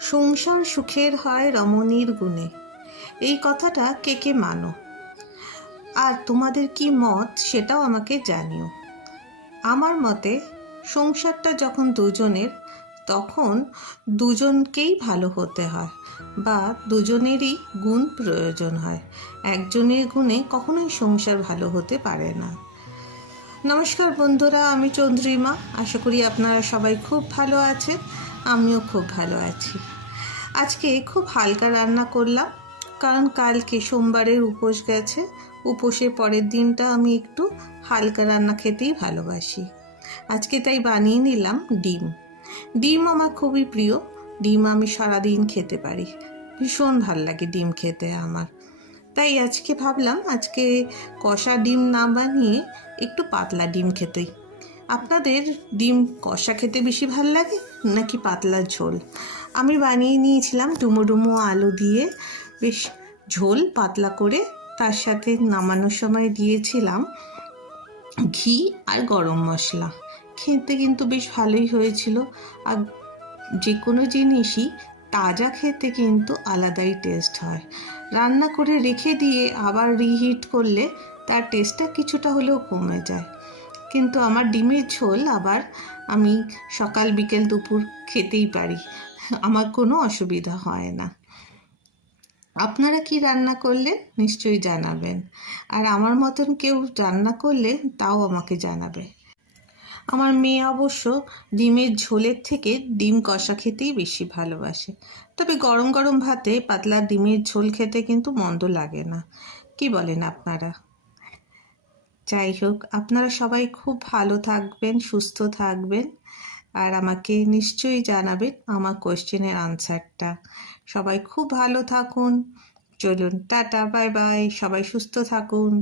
সংসার সুখের হয় রমণীর গুণে। এই কথাটা কে কে মানো, আর তোমাদের কি মত সেটাও আমাকে জানিও। আমার মতে সংসারটা যখন দুজনের, তখন দুজনকেই ভালো হতে হয়, বা দুজনেরই গুণ প্রয়োজন হয়। একজনের গুণে কখনোই সংসার ভালো হতে পারে না। নমস্কার বন্ধুরা, আমি চন্দ্রিমা। আশা করি আপনারা সবাই খুব ভালো আছেন, আমিও খুব ভালো আছি। আজকে খুব হালকা রান্না করলাম, কারণ কালকে সোমবারের উপোস গেছে। উপোসের পরের দিনটা আমি একটু হালকা রান্না খেতেই ভালোবাসি। আজকে তাই বানিয়ে নিলাম ডিম। ডিম আমার খুবই প্রিয়। ডিম আমি সারাদিন খেতে পারি, ভীষণ ভাল লাগে ডিম খেতে আমার। তাই আজকে ভাবলাম আজকে কষা ডিম না বানিয়ে একটু পাতলা ডিম খেতেই। আপনাদের ডিম কষা খেতে বেশি ভাল লাগে নাকি পাতলা ঝোল? আমি বানিয়ে নিয়েছিলাম ডুমো ডুমো আলু দিয়ে বেশ ঝোল পাতলা করে। তার সাথে নামানোর সময় দিয়েছিলাম ঘি আর গরম মশলা। খেতে কিন্তু বেশ ভালোই হয়েছিল। আর যে কোনো জিনিসই তাজা খেতে কিন্তু আলাদাই টেস্ট হয়। রান্না করে রেখে দিয়ে আবার রিহিট করলে তার টেস্টটা কিছুটা হলেও কমে যায়। কিন্তু আমার ডিমের ঝোল আবার আমি সকাল বিকেল দুপুর খেতেই পারি, আমার কোনো অসুবিধা হয় না। আপনারা কি রান্না করলে নিশ্চয়ই জানাবেন, আর আমার মতন কেউ রান্না করলে তাও আমাকে জানাবে। আমার মেয়ে অবশ্য ডিমের ঝোলের থেকে ডিম কষা খেতেই বেশি ভালোবাসে। তবে গরম গরম ভাতে পাতলা ডিমের ঝোল খেতে কিন্তু মন্দ লাগে না। কি বলেন আপনারা? যাই হোক, আপনারা সবাই খুব ভালো থাকবেন, সুস্থ থাকবেন, আর আমাকে নিশ্চয়ই জানাবেন আমার কোয়েশ্চেনের আনসারটা। সবাই খুব ভালো থাকুন। চলুন, টাটা, বাই বাই, সবাই সুস্থ থাকুন।